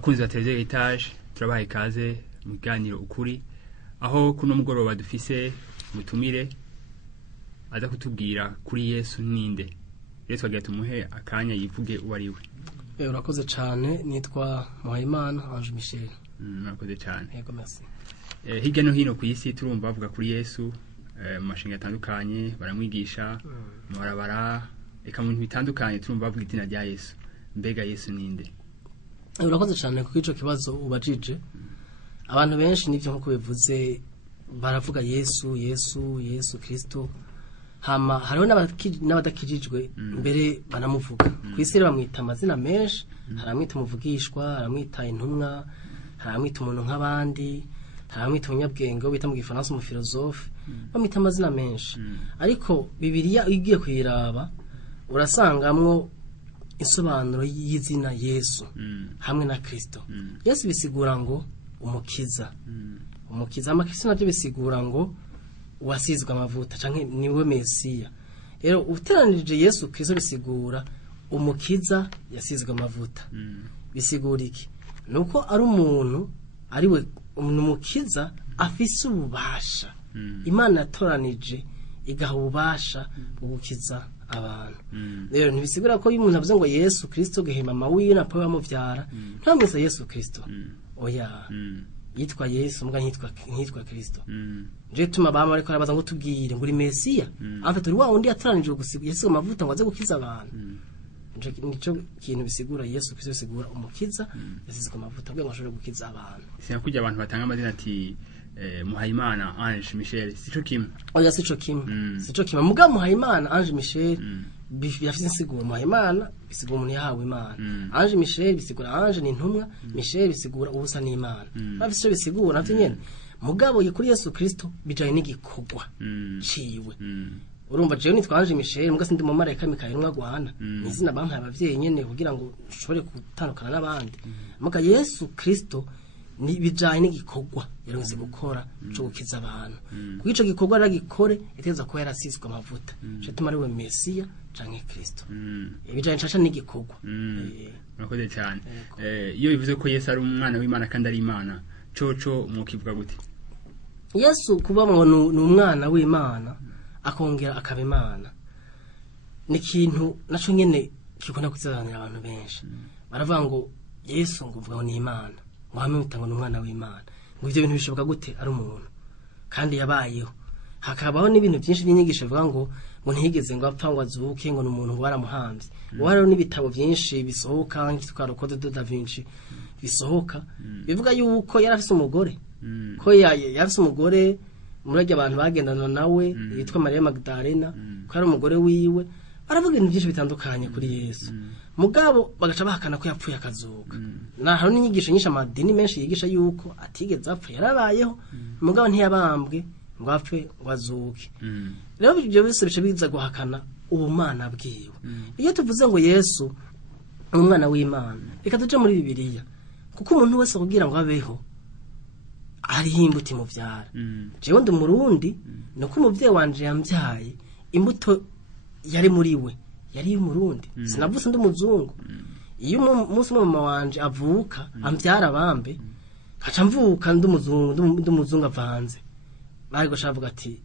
bakunzi bateze etage turabaye kaze mu kiganiro ukuri aho kuno mugoroba dufise mutumire aza kutubwira kuri Yesu ninde. Yesu agiye tumuhe akanya yivuge uwariwe. Urakoze cyane, nitwa Muhayimana Ange Michel. Urakoze cyane. Yego merci. Hirya no hino ku isi turumva bavuga kuri Yesu mu mashinga atandukanye, baramwigisha mu barabara, eka mu bintu bitandukanye turumva bavuga izina rya Yesu. Mbega Yesu ninde? Urakoze cyane kuko ico kibazo ubajije. Abantu benshi nivyo nkuko bivuze baravuga Yesu Kristo. Hama hariho n'abadakijijwe mbere banamuvuga. Kw'isi bamwita amazina menshi, haramwita umuvugishwa, haramwita intumwa, haramwita umuntu nk'abandi, haramwita umunyabwenge bita mu gifaransa umufilozofe, bamwita amazina menshi. Ariko Bibiliya igiye kuyiraba urasangamwo insobanuro y'izina Yesu hamwe na Kristo. Yesu bisigura ngo umukiza. Umukiza amakristo nabyo bisigura ngo wasizwe amavuta canke niwe Mesiya. Rero uteranije Yesu Kristo bisigura umukiza yasizwe amavuta. Bisigura iki? Nuko ari umuntu ari we umukiza afise ububasha. Imana yatoranije igaha ububasha bwo gukiza abantu. Rero ntibisigura ko umuntu avuze ngo Yesu Kristo gehema mawiwe na pawe bamuvyara ntamwise Yesu Kristo. Oya. Yitwa Yesu mbwa ntitwa Kristo. Je tuma bama ariko arabaza ngo tubwire ngo uri Mesiya. Amfe turi wa undi yatoranije gusiga Yesu amavuta ngo aze gukiza abantu. Nico kintu bisigura Yesu Kristo bisigura umukiza yasizwe amavuta bwo ngashobora gukiza abantu. Sinakujya abantu batanga amazina ati Muhayimana Ange Michel sico kimwe. Oya sico kimwe. Sico kimwe muga Muhayimana Ange Michel bifise insiguro. Muhayimana bisigura umuntu yahawe Imana. Ange Michel bisigura Ange ni intumwa, Michel bisigura ubusa n'Imana. Bafise cyo bisigura navyo nyene. Mugabo kuri Yesu Kristo bijanye n'igikogwa ciwe. Urumva jewe nitwa Ange Michel muga sindi mu marayika Mikaeli mwagwana. Izina banka abavyeyi nyene kugira ngo ushobore gutandukana n'abandi. Muga Yesu Kristo ni bijanye n'igikogwa yaronse gukora cyo gukiza abantu. Kuko ico gikogwa aragikore iteza ko yarasizwe amavuta. Cyo tumari we Mesiya canke Kristo. Ibijanye nshasha n'igikogwa. Urakoze cyane. Iyo bivuze ko Yesu ari umwana w'Imana kandi ari Imana, coco mukivuga gute? Yesu kuba mu umwana w'Imana akongera akaba Imana. Ni kintu naco nyene kikunda kuzanira abantu benshi. Baravuga ngo Yesu nguvuga ni Imana. Muhamwe mutango n'umwana w'Imana. Ngo ivyo bintu bishoboka gute ari umuntu kandi yabayeho. Hakabaho n'ibintu byinshi by'inyigisho bivuga ngo ntihigeze ngo apfa ngo azuke ngo n'umuntu ngo baramuhambye. Wari n'ibitabo byinshi bisohoka nk'itwa Code de Da Vinci bisohoka bivuga yuko yarafise umugore. Ko yarafise umugore murajya abantu bagendana nawe yitwa Maria Magdalena ko ari umugore wiwe. Baravuga ibintu byinshi bitandukanye kuri Yesu. Mugabo bagaca bahakana ko yapfuye akazuka. Na hari n'inyigisho nyinshi amadini menshi yigisha yuko atigeze apfa yarabayeho mugabo ntiyabambwe ngo apfe ngo azuke. Rero ibyo byose bice biza guhakana ubumana bwiwe. Iyo tuvuze ngo Yesu umwana w'Imana reka tuje muri Bibiliya kuko umuntu wese kugira ngo abeho ari imbuto imuvyara. Jewe ndi Murundi nuko umuvyeyi wanje yambyaye imbuto yari muri we yari Murundi sinavuse ndi muzungu. Iyo umunsi mama wanje avuka ambyara abambe kaca mvuka ndi muzungu avanze bari gushavuga ati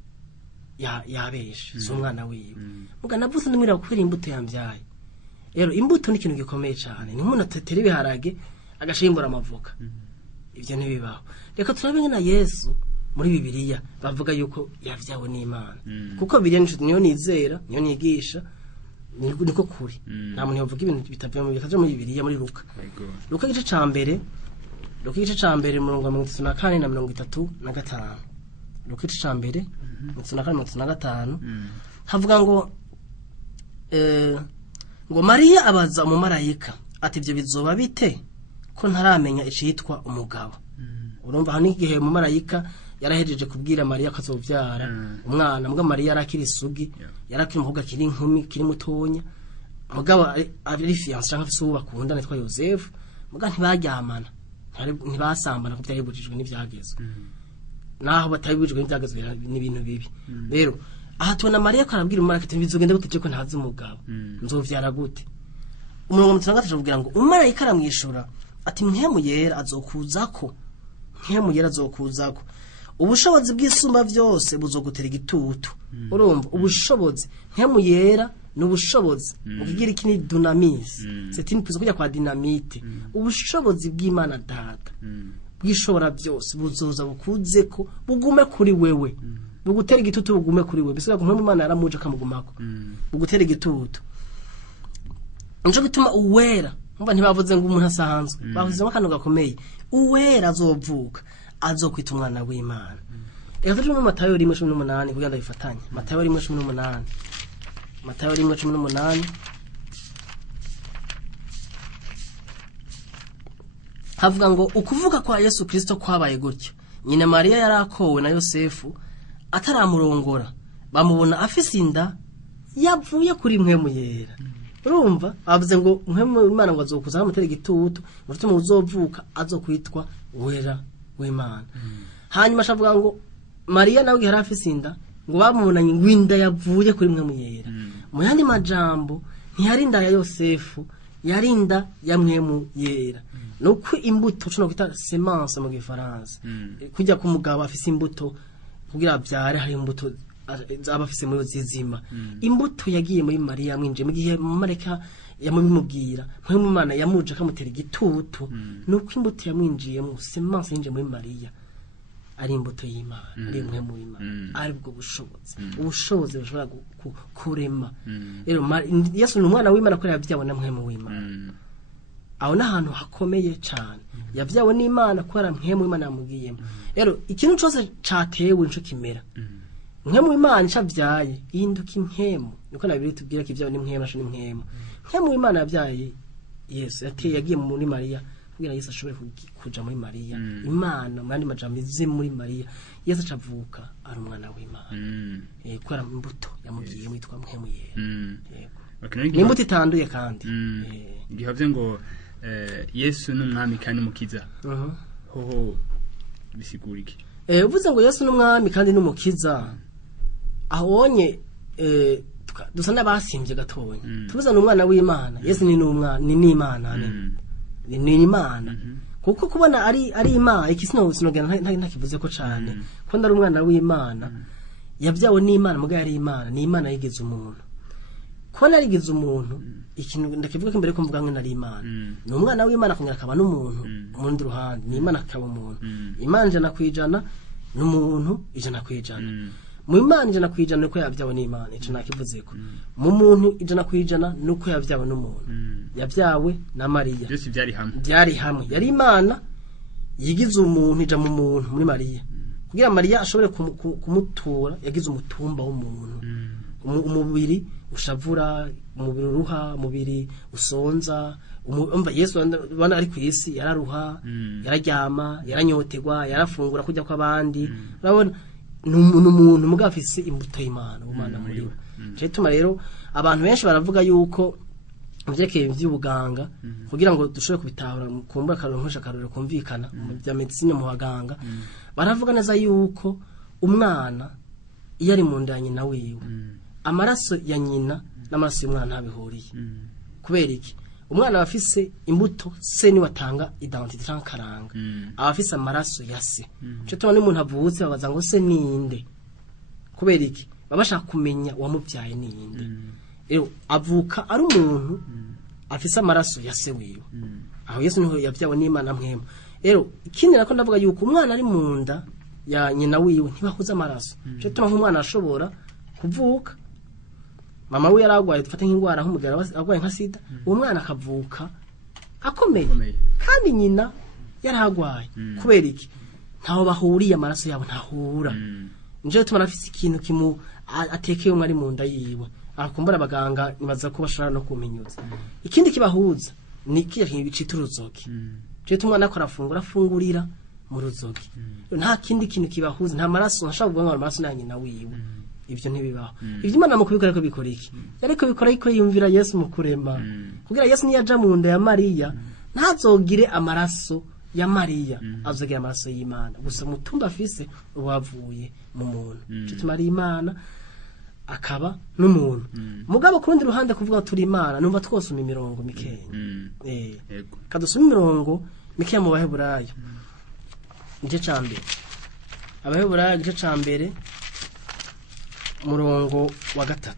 yabeshe so umwana wiwe muga navuse ndimwira kubera imbuto yambyaye. Rero imbuto ni ikintu gikomeye cyane. Ni umuntu atetera ibiharage agashimbura amavuka. Ivyo ntibibaho. Reka turabe ngena Yesu muri Bibiliya bavuga yuko yavyawe n'Imana. Kuko Bibiliya niyo nizera, niyo nigisha, niko kuri. Nta muntu yavuga ibintu bitavye mu bikaje muri Bibiliya muri Luka. Luka igice ca mbere, Luka igice ca mbere mu 34 na 35. Luka igice ca mbere 34 havuga ngo Maria abaza umumarayika ati ivyo bizoba bite ko ntaramenya icitwa umugabo. Urumva hani igihe umumarayika yarahejeje kubwira Maria kazovyara umwana mbwa Maria arakiri isugi yarakiri umukobwa kiri inkumi kiri mutonya mugabo ari fiancé canke afise uwo bakundana yitwa Yosefu muga ntibaryamana ntibasambana kuko byaribujijwe n'ivyagezwe naho batabibujijwe n'ivyagezwe ni ibintu bibi. Rero aha tubona Maria ko arabwira umumarayika ati bizogende gute ko ntazi umugabo nzovyara gute. Umurongo wa 36 uvugira ngo umumarayika aramwishura ati mpemu yera azokuzako ubushobozi bw'isumba byose buzogutera igitutu urumva ubushobozi mpemu yera n'ubushobozi mukigira iki ni dunamis c'est une puissance kujya kwa dynamite ubushobozi bw'Imana data bwishobora byose buzoza bukuzeko bugume kuri wewe bugutera igitutu bugume kuri wewe bisiga ko Imana yaramuje akamugumako bugutera igitutu nico gituma uwera mba ntibavuze ngo umuntu asanzwe bavuzemo akantu gakomeye uwera azovuka azokwita umwana w'Imana reka tujye mu Matayo 1:18 kugira ngo bifatanye Matayo 1:18 havuga ngo ukuvuka kwa Yesu Kristo kwabaye gutyo nyine Mariya yarakowe na Yosefu ataramurongora bamubona afise inda yavuye kuri mpemu yera urumva avuze ngo mpemu Imana ngo azokuza amutera igitutu mufite mu uzovuka azokwitwa wera w'Imana hanyuma ashavuga ngo Mariya nawe yari afise inda ngo bamubonanye ngwinda yavuye kuri mpemu yera mu yandi majambo ntiyarinda ya Yosefu yarinda ya mpemu yera nuko imbuto cyo kwita semence mu gifaransa kujya ku mugabo afise imbuto kugira byare hari imbuto abafise muri zizima imbuto yagiye muri Mariya mwinje mu gihe mareka yamubwira mpemu Imana yamuje akamutera igitutu nuko imbuto yamwinjiyemo semence yinje muri Mariya ari imbuto y'Imana ari mpemu y'Imana ari bwo ubushobozi bushobora kurema rero Yesu ni umwana w'Imana ko yabyabona mpemu w'Imana aho nahantu hakomeye cyane yabyawe n'Imana ko ara mpemu w'Imana yamugiyemo rero ikintu cyose catewe nico kimera mpemu w'Imana cyabyaye ihinduka impemu niko nabiri tubwira ko ibyawe ni mpemu asho ni mpemu w'Imana yabyaye Yesu yagiye muri Mariya kugira Yesu ashobore kuja muri Mariya Imana mandi majambo izi muri Mariya Yesu acavuka ari umwana w'Imana ko ara imbuto yamugiye mwitwa mpemu yera yego ni imbuto itanduye kandi gihavye ngo Yesu n'umwami kandi mukiza hoho bisigurike uvuze ngo Yesu n'umwami kandi n'umukiza ahonye dusa n'abasimbye gatonya tuvuze n'umwana w'Imana Yesu ni n'umwana ni Imana ni Imana kuko kubona ari Imana ikisino sinogena ntakivuze ko cyane ko ndari umwana w'Imana yabyawe n'Imana muga yari Imana ni Imana yigeze umuntu ko narigize umuntu ikintu ndakivuga ko imbere ko mvuga ngo nari Imana ni umwana w'Imana kunyara akaba n'umuntu mu ndi ruhande ni Imana akaba umuntu Imana jana kwijana n'umuntu ijana kwijana mu Imana ijana kwijana nuko yabyawe n'Imana ico nakivuzeko mu muntu ijana kwijana nuko yabyawe n'umuntu yabyawe na Mariya byose byari hamwe yari Imana yigize umuntu ija mu muntu muri Mariya kugira Mariya ashobore kumutura yagize umutumba w'umuntu umubiri ushavura umubiri ruha umubiri usonza umva Yesu bana ari ku isi yararuha yararyama yaranyotegwa yarafungura kujya kw'abandi urabona n'umuntu mugafise imbuto y'Imana umwana muri we cyo tuma rero abantu benshi baravuga yuko mvyekeye by'ubuganga kugira ngo dushobore kubitahura kumbura karonko karore kumvikana mu bya medicine mu baganga baravuga neza yuko umwana iyo ari mu ndanye na wiwe amaraso ya nyina n'amaraso y'umwana abihuriye kubera iki umwana abafise imbuto se ni watanga identity cyangwa abafise amaraso ya se cyo tubone umuntu avutse babaza ngo se ninde kubera iki babashaka kumenya wamubyaye ninde rero avuka ari umuntu afise amaraso ya se wiwe aho Yesu niho yabyawe n'Imana mwema rero ikindi nako ndavuga yuko umwana ari mu nda ya nyina wiwe ntibahuza amaraso cyo tuma nk'umwana ashobora kuvuka mama we yaragwaye dufate nk'ingwara nk'umugara agwaye nka sida uwo mwana akavuka akomeye kandi nyina yaragwaye kubera iki ntaho bahuriye amaraso yabo ntahura nje tuma afise ikintu kimu atekeye umwe ari mu nda yiwe akumbura abaganga nibaza ko bashara no kumenyuza ikindi kibahuza ni kiya kibicita uruzogi je tumwana ko afungurira mu ruzogi nta kindi kintu kibahuza nta maraso nashaka kuvuga ngo amaraso na nyina wiwe ibyo ntibibaho ibyo Imana mu kubikora ko bikora iki ariko bikora iko yumvira Yesu mu kurema kugira Yesu niyaja mu nda ya Mariya ntazogire amaraso ya Mariya azogira amaraso y'Imana gusa mutumba afise ubavuye mu muntu cyo tumari Imana akaba n'umuntu mugabo ku rundi ruhande kuvuga turi imana numva twosoma imirongo mikeya kadusoma imirongo mikeya mu baheburayo igice ca mbere abaheburayo igice ca mbere umurongo wa 3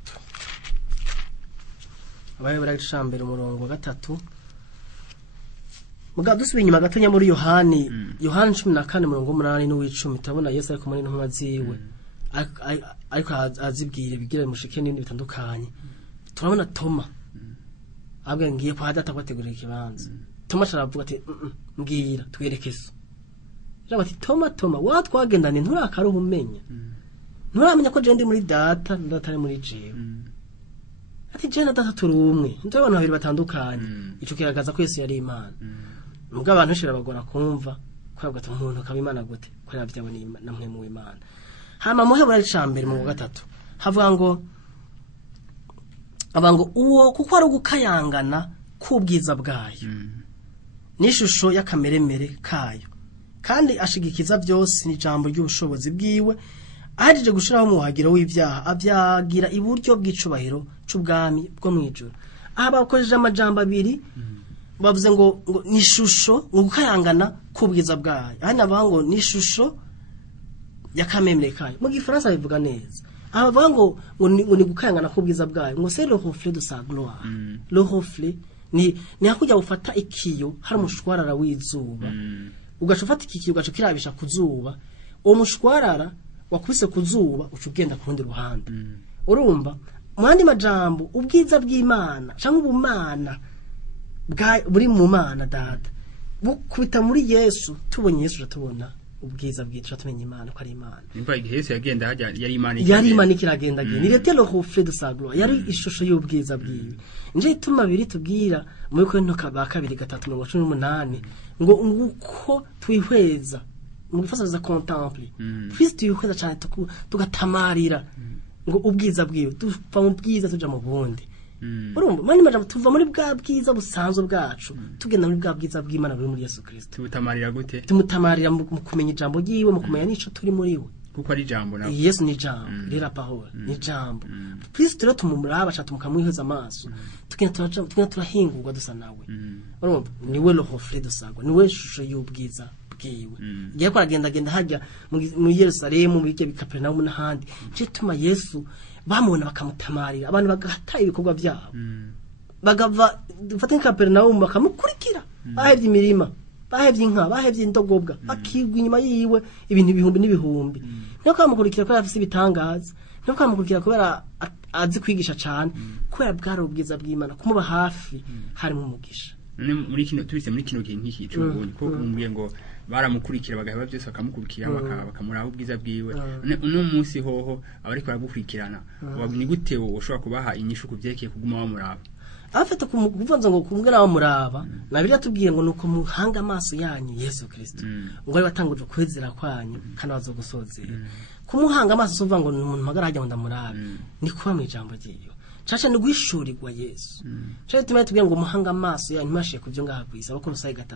abaheburayo igice ca mbere umurongo wa 3 mugabo dusubiye inyuma gatonya muri Yohani 14:8 n'uw'icumi turabona Yesu ari kumwe n'intumwa ziwe ariko azibwire bigira mushike n'ibindi bitandukanye turabona Toma abwe ngiye kwa data kwategurira ikibanza Toma aravuga ati mbwira twerekeze raba ati Toma watwagendane nturakaruha umenya nturamenya ko je ndi muri data ndatari muri jewe ati je na data turi umwe ndabona babiri batandukanye ico kiragaza ko Yesu yari Imana mugabo abantu shira bagora kumva kwavuga ati umuntu kaba Imana gute ko yavyabo ni namwe mu Imana hama muhebura icambere mu 3 havuga ngo abango uwo kuko ari gukayangana kubwiza bwayo n'ishusho y'akameremere kayo kandi ashigikiza byose n'ijambo ry'ubushobozi bwiwe ahajije gushiraho umuhagiro w'ivyaha abyagira iburyo bw'icubahiro c'ubwami bwo mwijuru aha bakojeje amajambo abiri bavuze ngo n'ishusho ngo gukayangana kubwiza bwayo aha nabango n'ishusho yakamemere kayo mu gifaransa bivuga neza aha bavuga ngo ni gukayangana kubwiza bwayo ngo c'est le reflet de sa gloire le reflet ni hakujya gufata ikiyo hari umushwarara w'izuba ugashofata ikiyo ugashokirabisha kuzuba uwo mushwarara wakubise kuzuba ucugenda ku rundi ruhande urumva mwandi majambo ubwiza bw'Imana cyangwa ubumana buri mu Mana data bukubita muri Yesu tubonye Yesu tubona ubwiza bw'ico tumenye Imana ko ari Imana nimba igihe Yesu yagenda hajya yari Imana ikiragenda ni rete le reflet de sa gloire yari ishusho y'ubwiza bwiwe nje ituma biri tubwira muri ko ntoka ba 2:18 ngo nguko twihweza mu gifasaza contemple twese tuyihweza cyane tugatamarira ngo ubwiza bwiwe tuva mu bwiza tuja mu bundi urumva mani majambo tuva muri bwa bwiza busanzwe bwacu tugenda muri bwa bwiza bw'Imana buri muri Yesu Kristo tubutamarira gute tumutamarira mu kumenya ijambo ryiwe mu kumenya nico turi muri we kuko ari jambo nawe Yesu ni jambo rera parole ni jambo Kristo rero tumumuraba cha tumukamwiheza amaso tugenda turahingurwa dusa nawe urumva ni we le reflet de sa gloire ni we shusho y'ubwiza bwiwe giye ko agenda hajya mu Yerusalemu mu bike bikapernaum n'ahandi cyo tuma Yesu bamubona bakamutamarira abantu bagahata ibikorwa byabo bagava dufata ikapernaum bakamukurikira bahevye imirima bahevye inka bahevye indogobwa bakigwa inyuma yiwe ibintu ibihumbi n'ibihumbi no kamukurikira ko yafise ibitangaza no kamukurikira kubera azi kwigisha cyane kubera bwari ubwiza bw'Imana kumuba hafi harimo umugisha muri kino tubise muri kino gihe nk'iki cy'ubunyi ko umubwiye ngo baramukurikira bagaheba byose bakamukurikira bakamuraba ubwiza bwiwe uno munsi hoho abariko baragukurikirana ni gute ushobora kubaha inyishu kuvyekeye kuguma bamuraba afite kuvuga ngo kumubwira bamuraba nabiri tubwiye ngo nuko muhanga amaso yanyu Yesu Kristo ngo ari batanguje kwezera kwanyu kandi bazogusozera kumuhanga amaso sovuga ngo umuntu magarajya ngo ndamurabe ni kuba mu ijambo ryiyo Chacha ni guhishurirwa Yesu. Chacha tubwira ngo muhanga amaso yanyu mashiye kuvyo ngaha kwisi abakorosayi 3.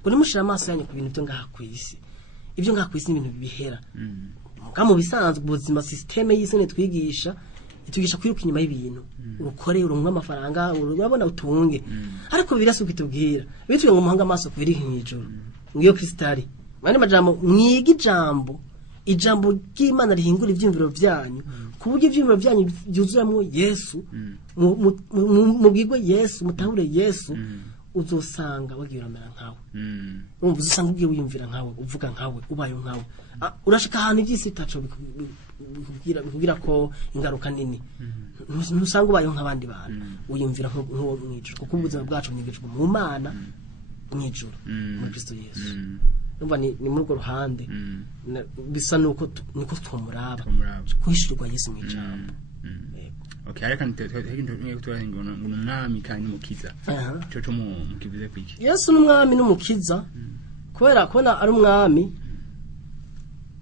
Ngo nimushira amaso yanyu ku bintu byo ngaha kwisi. Ibyo ngaha kwisi ni ibintu bibihera. Kama bisanzwe ubuzima systeme y'isene twigisha itugisha kwiruka inyuma y'ibintu. Urukore urumwa amafaranga urabona utunge. Ariko birasi kwitubwira. Bitwe ngo muhanga amaso kubiri hijoro. Ngiyo kristari. Mane majambo mwigi ijambo ry'Imana rihingura ivyumviro vyanyu kuburyo ivyumviro vyanyu byuzuramwo Yesu mubwirwe Yesu mutahure Yesu uzosanga wagiramera nkawe urumva uzosanga ugiye wiyumvira nkawe uvuga nkawe ubaye nkawe urashika ahantu ivyisi taco bikugira ko ingaruka nini nusanga ubaye nk'abandi bantu uyumvira nk'uwo mwijuru kuko ubuzima bwacu bwigijwe mu Mana mwijuru muri Kristo Yesu numva ni muri go ruhande bisa nuko niko twomuraba kwishurwa Yesu mwijambo okay areka ntegereje ngo umwami kandi mukiza cyo mukivuze kwiki Yesu n'umwami n'umukiza kubera kona ari umwami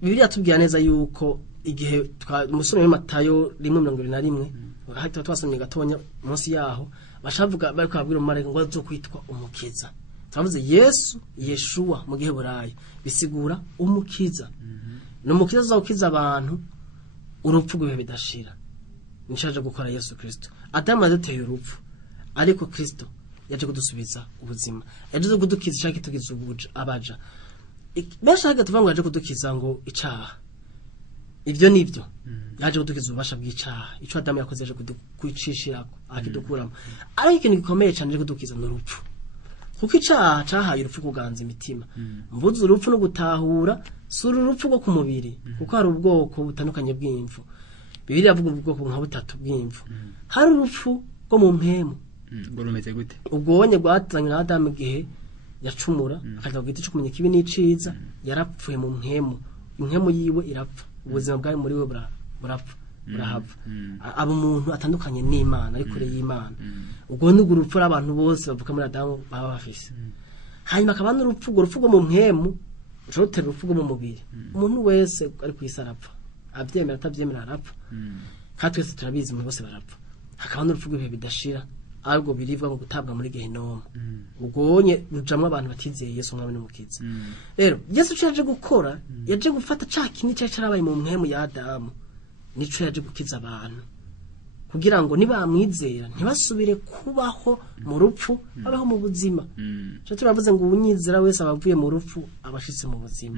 Bibiliya tubwira neza yuko igihe umusore wa Matayo 1:21 hahita twasomye gatonya munsi yaho bashavuga bari kwabwira umareka ngo azo kwitwa umukiza Tavuze Yesu Yeshua mu gihe burayi bisigura umukiza no mukiza ukiza abantu urupfu rwe bidashira nishaje gukora Yesu Kristo. Adamu yaduteye urupfu, ariko Kristo yaje kudusubiza ubuzima, yaje kudukiza ishaka tugize abaja. Bashaka tuvuga ngo yaje kudukiza ngo icaha, ibyo nivyo yaje kudukiza ubasha bw'icaha, ico Adamu yakoze yaje kudukwicishirako akidukuramo. Ariko ikintu gikomeye cyane yaje kudukiza n'urupfu, kuko icaha cahaye urupfu kuganza imitima. Mvuze urupfu no gutahura sura urupfu rwo ku mubiri, kuko hari ubwoko butandukanye bw'imvu. Bibiliya avuga ubwoko nka butatu bw'imvu. Hari urupfu rwo mu mpemu. Ngo rumeze gute? Ubwonye rwatanye na Adamu igihe yacumura, akaza kugita cyo kumenya kibi n'iciza, yarapfuye mu mpemu. Impemu yiwe irapfa, ubuzima bwawe muri we burapfa, burahava. Aba umuntu atandukanye n'Imana, ari kure y'Imana. Ubwo ni urupfu abantu bose bavuka muri Adamu baba bafise. Hanyuma akaba n'urupfu rwo mu mpemu, urutera urupfu rwo mu mubiri. Umuntu wese ari kwisa arapfa, abyemera atabyemera arapfa. Kandi twese turabizi mu bose barapfa. Hakaba n'urupfu rw'ibihe bidashira, ariko birivwa mu gutabwa muri Gehinomu. Ubwonye rujamwe abantu batizeye Yesu umwami n'umukiza. Rero Yesu cyaje gukora, yaje gufata ca kintu cyarabaye mu mpemu ya Adamu, nico yaje gukiza abantu, kugira ngo nibamwizera ntibasubire kubaho mu rupfu, babeho mu buzima. Cyo turavuze ngo unyizera wese abavuye mu rupfu abashitse mu buzima.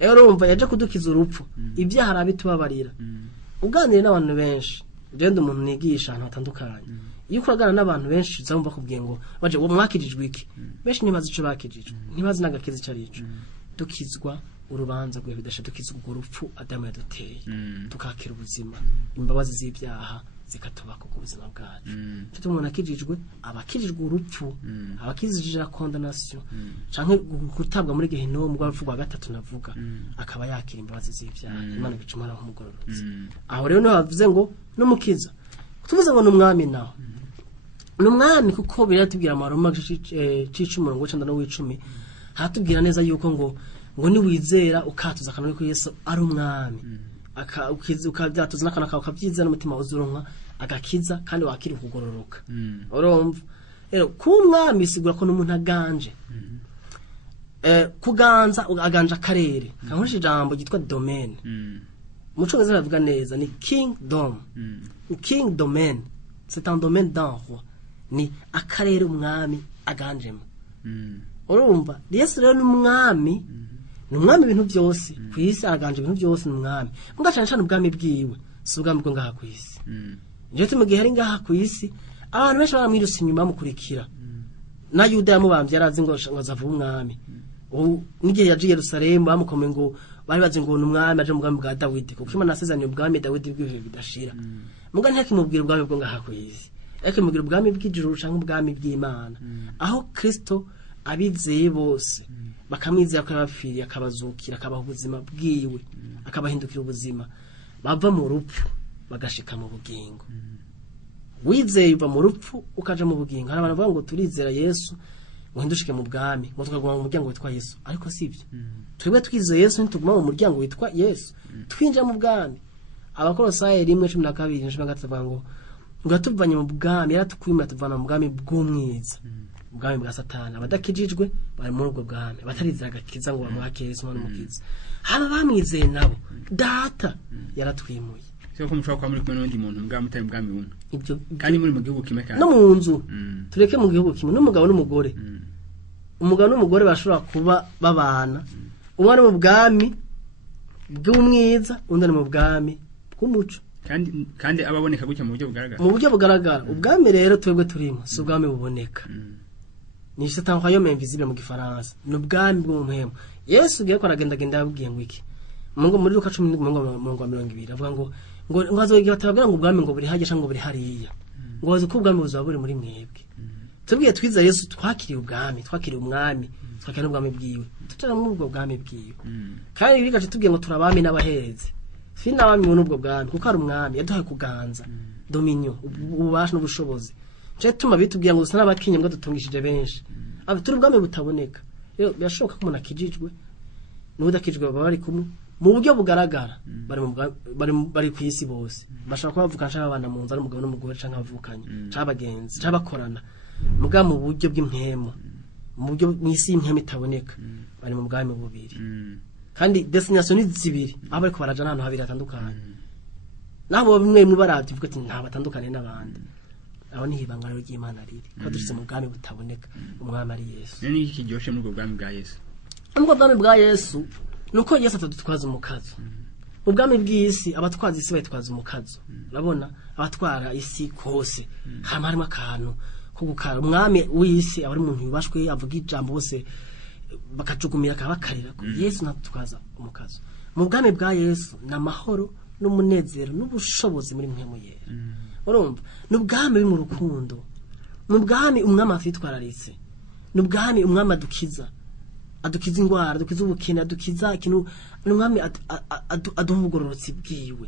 Rero urumva yaje kudukiza urupfu, ibyaha arabitubabarira. Uganire n'abantu benshi, genda umuntu nigisha ahantu hatandukanye. Iyo ukuragana n'abantu benshi uzumva kubwiye ngo baje uwo mwakirijwe iki, benshi ntibazi ico bakijijwe, ntibazi n'agakiza cyarico. Dukizwa urubanza rwe bidasha, dukizwa urwo rupfu Adamu yaduteye, tukakira ubuzima, imbabazi z'ibyaha zikatubaka ku buzima bwacu. Cyo umuntu akijijwe, abakirijwe urupfu, abakijije condemnation, canke gutabwa muri Gehinomu rw'urupfu rwa gatatu navuga, akaba yakira imbabazi z'ibyaha, Imana bicumara nk'umugororotsi. Aho rero no bavuze ngo n'umukiza, tuvuze ngo n'umwami naho n'umwami, kuko biratubwira amaroma c'icumi ngo 9 no 10, hatubwira neza yuko ngo niwizera ukatuza kanone ko Yesu ari umwami, ukabyatuza n'akana kawe ukabyiza n'umutima uzuronka agakiza kandi wakiri kugororoka. Urumva rero ku mwami sigura ko n'umuntu aganje, kuganza aganje akarere, kankoresha ijambo gitwa domaine. Muco ngeze bavuga neza ni kingdom. King domaine, c'est un domaine d'un roi, ni akarere umwami aganjemo. Urumva Yesu rero n'umwami, n'umwami ibintu byose kwisi, aganje ibintu byose n'umwami. Mugacana cyane ubwami bwiwe, si ubwami bwo ngaha kwisi. Nje tumugihe ari ngaha kwisi, abantu benshi baramwirusa inyuma mukurikira. Na Yuda yamubambye arazi ngo azava umwami. N'igihe yaje Yerusalemu bamukomeye ngo bari bazi ngo n'umwami aje mu bwami bwa Dawidi, kuko Imana yasezeranye ubwami Dawidi bw'ibihe bidashira. Muga ntakimubwira ubwami bwo ngaha kwisi, akimubwira ubwami bw'ijuru canke ubwami bw'Imana, aho Kristo abizeye bose bakamwizera ko yabapfiriye, akabazukira, akabaha ubuzima bwiwe, akabahindukira ubuzima, bava mu rupfu bagashika mu bugingo. Wizeye uva mu rupfu ukaja mu bugingo. Hari abantu bavuga ngo turizera Yesu uhindushike mu bwami, ngo tukaguma mu muryango witwa Yesu, ariko sivyo. Twebwe twizeye Yesu ntituguma mu muryango witwa Yesu, twinjira mu bwami. Abakolosayi 1:12-13 bavuga ngo atuvanye mu bwami, yaratukwimira tuvana mu bwami bw'umwiza, ubwami bwa Satani. Abadakijijwe bari muri ubwo bwami, batarizera agakiza ngo bamuhake Yesu umwana w'umukiza. Haba bamwizeye nabo data yaratwimuye. Siko mushaka kwa muri kumwe n'undi muntu mbwa mutaye ubwami bumwe, ibyo kandi muri mu gihugu kimwe kandi no mu nzu. Tureke mu gihugu kimwe, n'umugabo n'umugore, umugabo n'umugore bashobora kuba babana, umwana mu bwami bw'umwiza, undi mu bwami bw'umuco, kandi ababoneka gutya mu buryo bugaragara. Mu buryo bugaragara ubwami rero twebwe turimo si ubwami buboneka, ni c'est un royaume invisible mu gifaransa, n'ubwami bw'umuhemu. Yesu giye ko aragendagenda yabwiye ngo iki muri Luka 10:20 avuga ngo azogiye batababwira ngo ubwami ngo buri haje cyangwa ngo buri hariya, ngo bazi ko ubwami buzaba buri muri mwebwe. Tubwiye twiza Yesu twakiriye ubwami, twakiriye umwami, twakiriye n'ubwami bwiwe, tutara mu ubwo bwami bwiwe. Kandi bigaje tubwiye ngo turabami n'abaherezi, fina abami mu ubwo bwami, kuko ari umwami yaduhaye kuganza dominion, ububasha n'ubushobozi. Je tuma bitubwiye ngo usana abakinye ngo dutungishije benshi, turi ubwami butaboneka. Rero birashoboka ko umuntu akijijwe n'udakijijwe baba bari kumwe mu buryo bugaragara, bari ku isi bose, bashaka ko bavuga nshaka abana mu nzu ari umugabo n'umugore canke abavukanye canke abagenzi canke bakorana, muga mu buryo bw'impemo, mu buryo mwisi y'impemo itaboneka, bari mu bwami bubiri. Kandi destination ni zibiri, abo ariko baraja n'ahantu habiri hatandukanye. nabo bimwe bimwe baravye uvuga ati nta batandukane n'abandi aho ni ibanga ry'Imana riri ko dushitse mu bwami butaboneka umwami ari Yesu ni iki kiryoshe muri ubwo bwami bwa Yesu ubwo bwami bwa Yesu nuko Yesu atadutwaza umukazo ubwami bw'isi abatwaza isi bayitwaza umukazo urabona abatwara isi kose harimo akantu ko gukara umwami w'isi abari umuntu yubashwe avuga ijambo bose bakacugumira akabakarira ko Yesu natutwaza umukazo mu bwami bwa Yesu n'amahoro n'umunezero n'ubushobozi muri mwe muyera urumva n'ubwami mu rukundo n'ubwami umwami afitwararitse n'ubwami umwami adukiza ingwara adukiza ubukene adukiza ikintu n'umwami aduha ubugororotsi bwiwe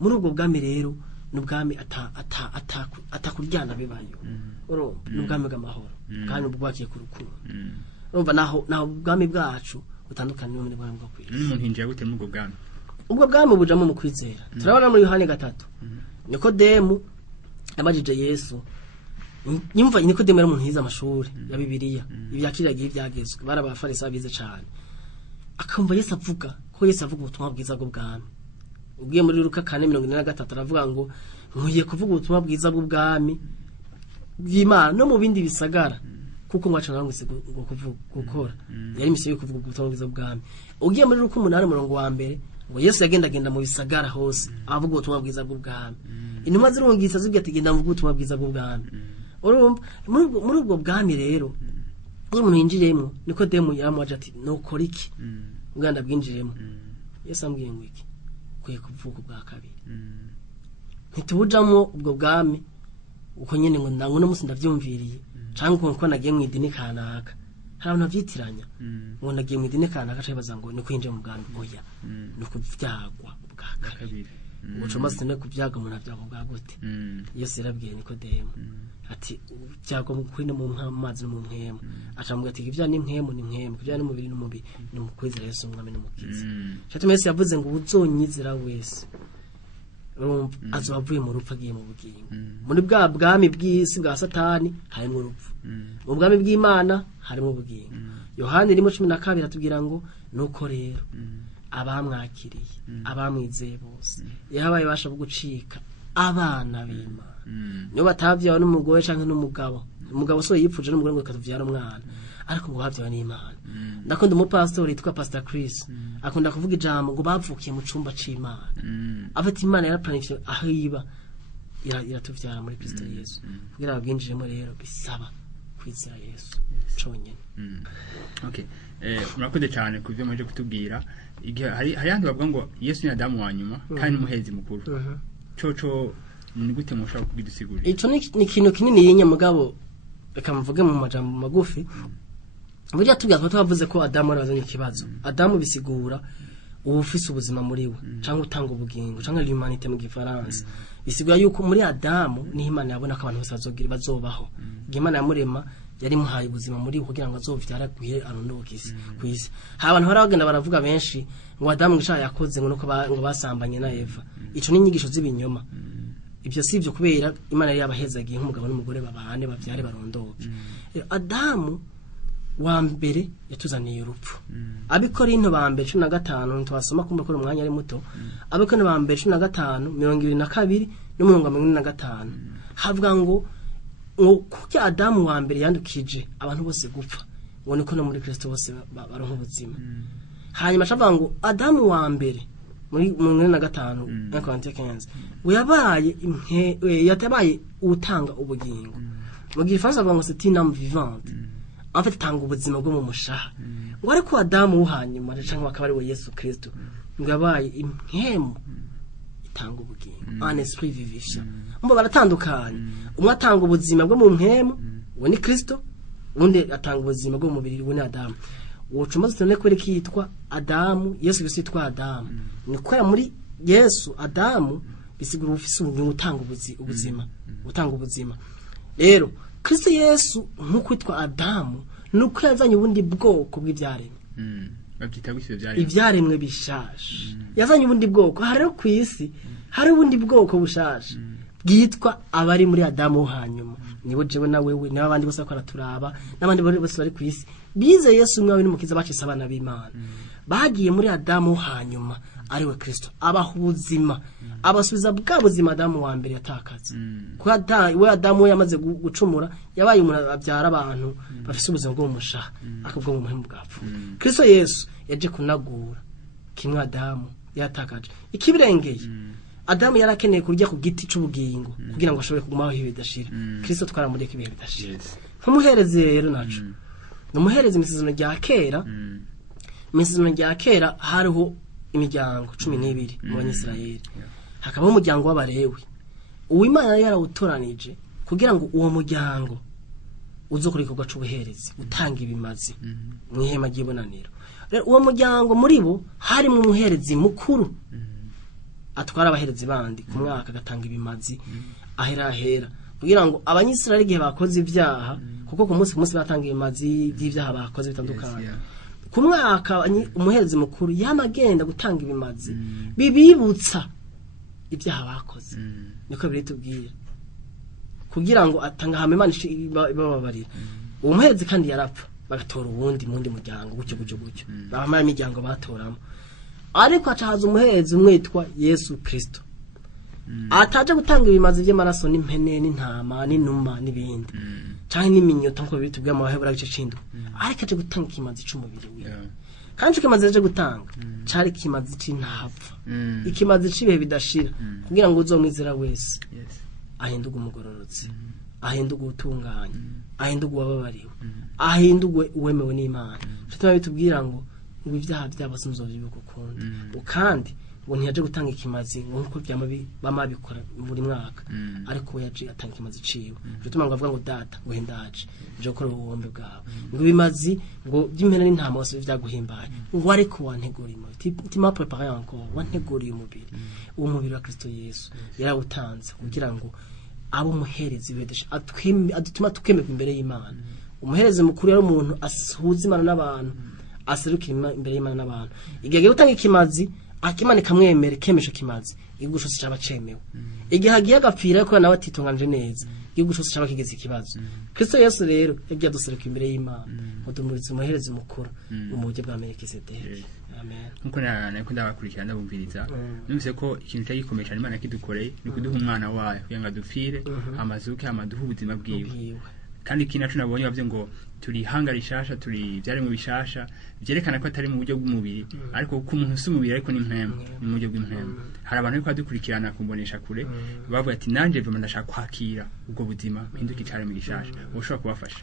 muri ubwo bwami rero n'ubwami atakuryana bibayo urumva n'ubwami bw'amahoro kandi ubwakiye ku rukundo urumva naho ubwami bwacu butandukanye n'ubwami bw'amahoro bwo kwisi n'umuntu hinjiye gute muri ubwo bwami bujamo mu kwizera turabona muri Yohane 3 Nikodemu abajije Yesu nyumva Nikodemu ari umuntu yize amashuri ya Bibiliya ibyakiragiye ibyagezwe barabafarisayo bize cyane akumva Yesu avuga ko Yesu avuga ubutumwa bwiza bw'ubwami ugiye muri Luka 4:43 aravuga ngo nkuye kuvuga ubutumwa bwiza bw'ubwami bw'Imana no mu bindi bisagara kuko ngwaca narangise gukora yari misiyo yo kuvuga ubutumwa bwiza bw'ubwami ugiye muri Luka 8:1 ngo Yesu yagendagenda mu bisagara hose avuga ubutumwa bwiza bw'ubwami intumwa zirungitse zubye ati genda mvuga ubutumwa bwiza bw'ubwami urumva muri ubwo bwami rero umuntu yinjiremo Nikodemu yaramwaje ati no kora iki uganda bwinjiremo Yesu ambwiye ngo iki kuye kuvuga bwa kabiri ntitubujamo ubwo bwami uko nyene ngo ndango no musi ndavyumviriye cyangwa uko nagiye mu idini kanaka hari abantu byitiranya ngo nagiye mu idini kanaka cybaza ngo ni kwinjira mu bwami oya no kuvyagwa bwa kabiri uco maze ne kubyaga umuntu avyago bwa gute Yesu yarabwiye Nikodemu ati byago mu kwina mu mazi no mu mpemu acambwa ati ivya ni mpemu kuvya ni mubiri n'umubiri ni mukwizera Yesu umwami n'umukiza cyatuma Yesu yavuze ngo uzonyizera wese urumva azobavuye mu rupfu agiye mu bugingo muri bwa bwami bw'isi bwa Satani harimo urupfu mu bwami bw'Imana harimo ubugingo Yohane 1:12 atubwira ngo nuko rero abamwakiriye abamwizeye bose yabaye basha gucika abana b'Imana niyo batavyawe n'umugore canke umugabo so yipfuje n'umugore ngo katuvyara umwana ariko ngo bavyawe n'Imana ndakunda umupastor yitwa Pastor Chris akunda kuvuga ijambo ngo bavukiye mu cumba c'Imana afite Imana yaraplanifye aho iba iratuvyara muri Kristo Yesu kugira abwinjiremo rero bisaba kwizera Yesu conyene okay murakoze cyane kuvyo muje kutubwira hari handi bavuga ngo Yesu ni Adamu wa nyuma kandi muhezi mukuru coco ni gute mushaka kubidusigurira ico ni ikintu kinini yenya mugabo reka mvuge mu majambo magufi burya twavuze ko Adamu arazanye ikibazo Adamu bisigura ubufise ubuzima muri we cyangwa utanga ubugingo cyangwa l'humanité mu gifaransa bisigura yuko muri Adamu ni Imana yabona ko abantu bose bazobaho Imana yamurema yari muhaye ubuzima muri kugira ngo azovyara guhe anondokisi kwisi abantu baragenda baravuga benshi ngo Adamu ngisha yakoze ngo ngo basambanye na Eva ico ni inyigisho z'ibinyoma ibyo sivyo kubera Imana yari yabahezagiye nk'umugabo n'umugore babane bavyare barondoke Adamu wa mbere yatuzaniye urupfu Abikorinto ba mbere 15 twasoma kumva ko umwanya ari muto Abikorinto ba mbere 15 22 no 45 havuga ngo kuki Adamu wa mbere yandukije abantu bose gupfa ngo niko no muri Kristo bose baronka ubuzima hanyuma shavuga ngo Adamu wa mbere muri 45 1:15 yabaye yatabaye utanga ubugingo mu gifaransa bavuga ngo c'est une âme vivante en fait tanga ubuzima bwo mu mushaha ngo ariko Adamu uhanyuma cyangwa akaba ari we Yesu Kristo ngo yabaye impemu itanga ubugingo un esprit vivifiant mbo baratandukanye umwe atanga ubuzima bwo mu mpemu we ni Kristo undi atanga ubuzima bwo mu mubiri we ni Adamu wocumaze tone kwere kitwa Adamu Yesu Kristo yitwa Adamu ni kwera muri Yesu Adamu bisigura ufise ubugingo utanga ubuzima rero Kristo Yesu nkuko yitwa Adamu nuko yazanye ubundi bwoko bw'ibyaremwe babyita gusyo byaremwe ibyaremwe bishashe yazanye ubundi bwoko hari ku isi hari ubundi bwoko bushashe bwitwa abari muri Adamu hanyuma nibo jewe na wewe n'abandi bose bakora turaba n'abandi bose bari ku isi bize Yesu umwe n'umukiza bacise abana b'Imana bagiye muri Adamu hanyuma ari we Kristo abaha ubuzima abasubiza bwa buzima Adamu wa mbere yatakaza kuko we Adamu yamaze gucumura yabaye umuntu abyara abantu bafise ubuzima bwo mushaha akubwo mu muhemu bwapfu Kristo Yesu yaje kunagura kimwe Adamu yatakaje ikibirengeye Adamu yarakeneye kurya ku giti c'ubugingo kugira ngo ashobore kugumaho ibihe bidashira Kristo twaramureka ibihe bidashira nk'umuherezi rero naco numuherezi imisezerano rya kera imisezerano rya kera hariho imiryango 12 mu Banyisirayeli hakabaho umuryango w'Abalewi uw'Imana yarawutoranije kugira ngo uwo muryango uzokora igikorwa c'ubuherezi utanga ibimazi mu ihema ry'ibonaniro rero uwo muryango muri bo harimo umuherezi mukuru atwara abaherezi bandi ku mwaka agatanga ibimazi ahera kugira ngo Abanyisirayeli igihe bakoze ibyaha kuko ku munsi batanga ibimazi by'ibyaha bakoze bitandukanye ku mwaka umuherezi mukuru yamagenda gutanga ibimazi bibibutsa ibyaha bakoze niko biri tubwira kugira ngo atanga hamemana bababarira uwo muherezi kandi yarapfa bagatora uwundi mundi muryango gutyo bamara imiryango batoramo ariko acahaza umuherezi umwitwa Yesu Kristo ataje gutanga ibimazi by'amaraso n'impene n'intama n'inuma n'ibindi cyane n'iminyota nko biri tubwira mu Baheburayo igice c'indwi ariko aje gutanga ikimazi c'umubiri wiwe kandi ikimazi aje gutanga cari ikimazi c'intapfa ikimazi c'ibihe bidashira kugira ngo uzomwizera wese ahinduke umugororotsi ahinduke utunganye ahinduke wababariwe ahinduke uwemewe n'Imana tutuma bitubwira ngo ibyaha byabo sinzovyibuka ukundi ukandi ngo ntiyaje gutanga ikimazi nkuko bamabikora buri mwaka ariko yaje atanga ikimazi ciwe bituma ngo avuga ngo data ngo hendaje je gukora ubuhombe bwawe ngo ibimazi ngo by'impene n'intama wose byaguhimbaye ngo ariko wanteguriye tima préparer encore wanteguriye umubiri uwo mubiri wa Kristo Yesu yarawutanze kugira ngo abo muherezi bedesha adutuma tukemera imbere y'Imana umuherezi mukuru yari umuntu asuhuza Imana n'abantu aserukira imbere y'Imana n'abantu igihe gutanga ikimazi akimanika mwemere kemesho kimazi igushosi cyaba cemewe igihe hagiye agapfira ko nawe atitunganje neza igushosi cyaba kigeze ikibazo Kristo Yesu rero yagiye aduserukira imbere y'Imana mudumuriza umuherezi mukuru mu buryo bwa Melkisedeki amen nkuko nako ndabakurikirana ndabumviriza numvise ko ikintu cyagikomesha Imana kidukoreye ni kuduha umwana wayo kugira ngo adupfire amazuke amaduha ubuzima bwiwe kandi kinacu nabonye bavye ngo turi hanga rishasha turi byari mu bishasha byerekana ko atari mu buryo bw'umubiri ariko ko umuntu usumubiri ariko ni mpemu ni mu buryo bw'impemu hari abantu ariko adukurikirana kumbonesha kure bavuga ati nanje vuma ndashaka kwakira ubwo buzima mpinduka cyane mu gishasha ushobora kubafasha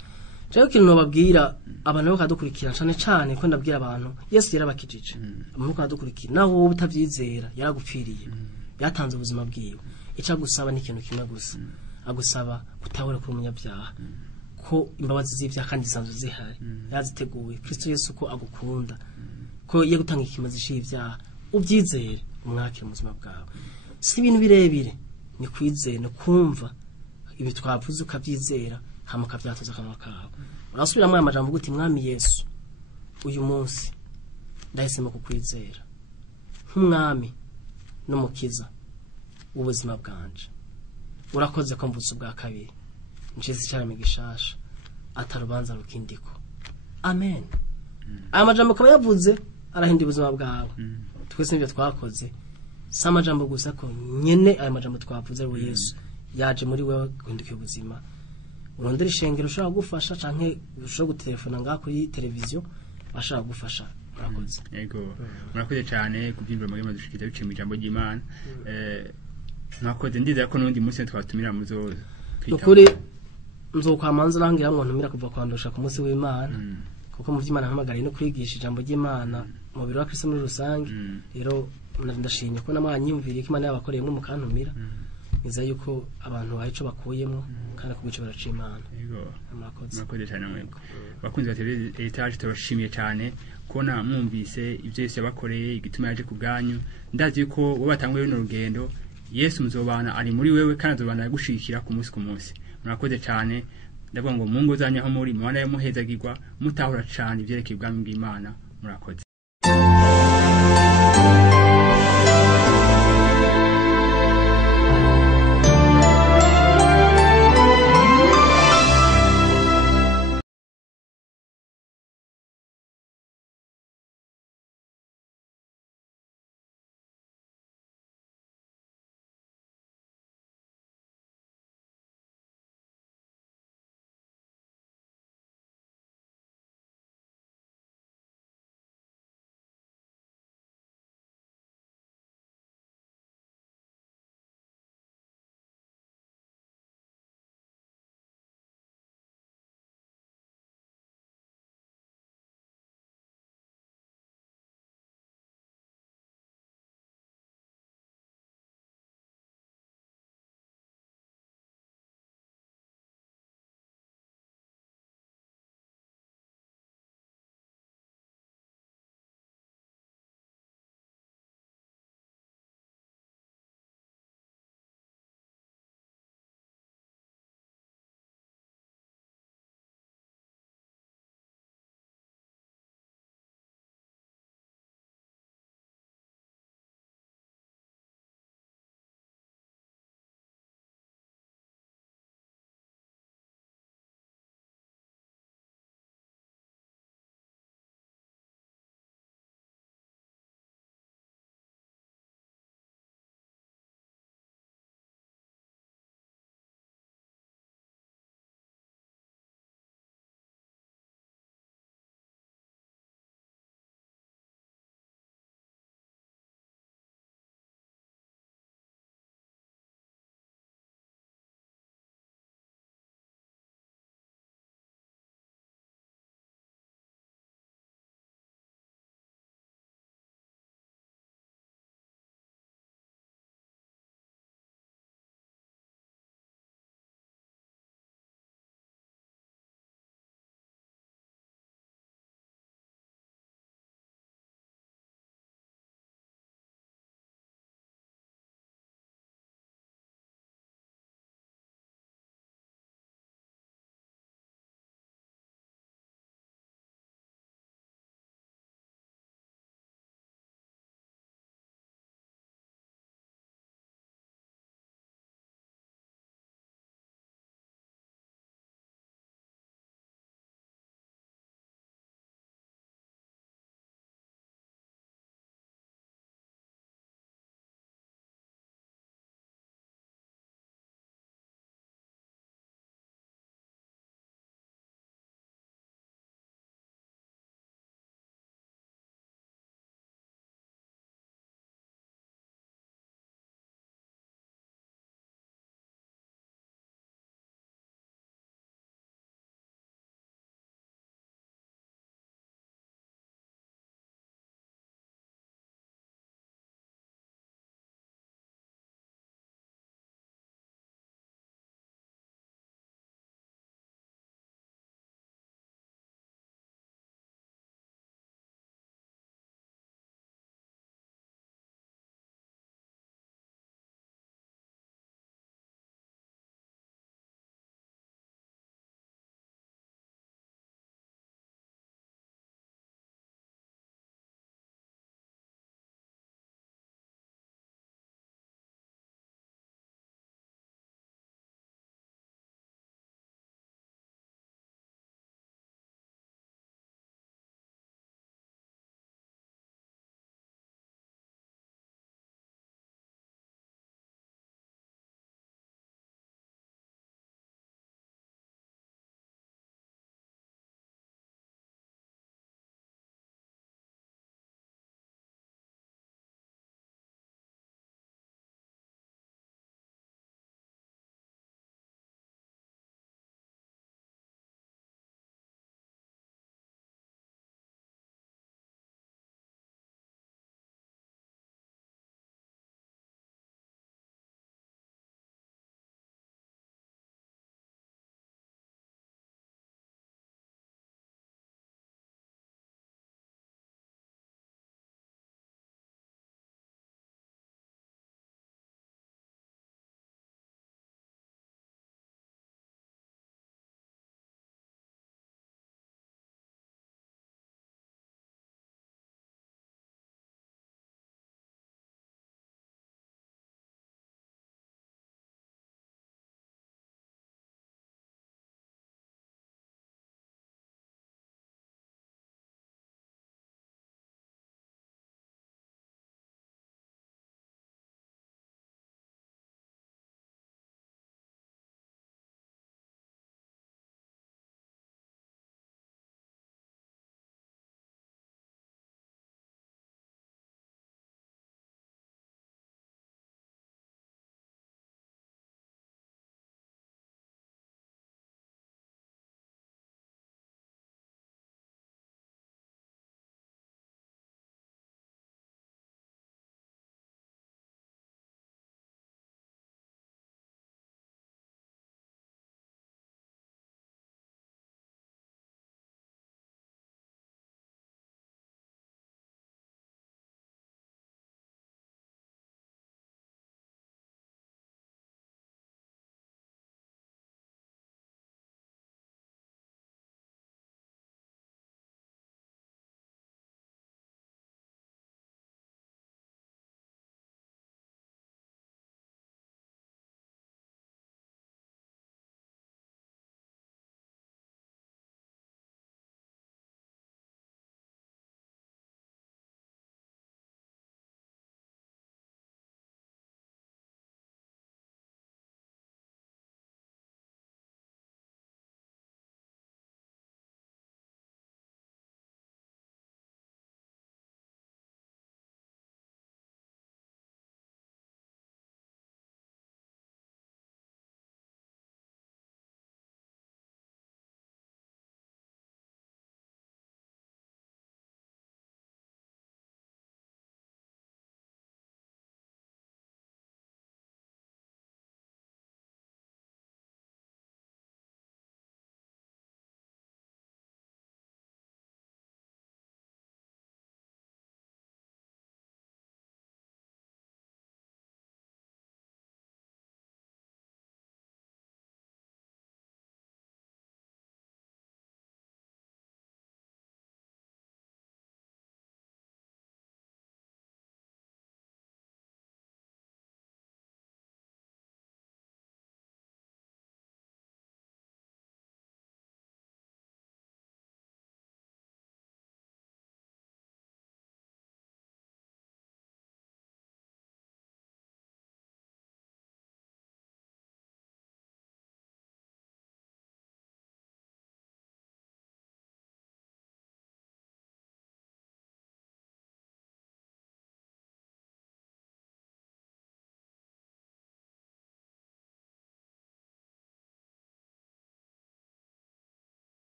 cyo kintu babwira abantu bako adukurikirana cyane ko ndabwira abantu Yesu yarabakijije abantu bako adukurikira naho utavyizera yaragupfiriye yatanze ubuzima bwiwe ica gusaba ni ikintu kimwe gusa agusaba kutahura kuri umunyabyaha ko imbabazi z'ibyaha kandi zisanzwe zihari yaziteguye Kristo Yesu ko agukunda ko ye gutanga ikimazi c'ibyaha ubyizere umwakira mu buzima bwawe si ibintu birebire ni kwizera no kumva ibi twavuze ukabyizera hama ukabyatoza akanwa kawe urasubira mu amajambo guti mwami Yesu uyu munsi ndahisemo kukwizera nk'umwami n'umukiza w'ubuzima bwanje urakoze ko mvutse ubwa kabiri njize cyane gishasha atarubanza rukindiko amen aya majambo kaba yavuze arahindi ubuzima bwawe twese nibyo twakoze sama jambo gusa ko nyene aya majambo twavuze ari Yesu yaje muri wewe guhindura ubuzima urondera ishengero ushaka gufasha canke ushaka gutelefona ngaho kuri televiziyo bashaka gufasha urakoze yego murakoze cyane kubyimba mu yema dushikira biciye mu jambo ry'Imana nakoze ndiza ko nundi munsi twatumira muzo ukuri nzokwamanza rangira ngo ntumira kuva kwandusha ku munsi w'Imana kuko mu vy'Imana hamagara no kwigisha ijambo ry'Imana mu biro wa Kristo muri rusange rero ndashimye ko namwanyumviriye ko Imana yabakoreye mu mukantumira niza yuko abantu bahico bakuyemo kandi kubico baraca Imana yego murakoze cyane mwebwe bakunze batebe etage tubashimiye cyane kona mwumvise ibyo Yesu yabakoreye igituma yaje kubganyu ndazi yuko bo batanguye no rugendo Yesu muzobana ari muri wewe kandi azobana yagushikira ku munsi murakoze cyane ndavuga ngo mungo zanyaho muri mwana yamuhezagirwa mutahura cyane ibyerekeye ubwami bw'Imana murakoze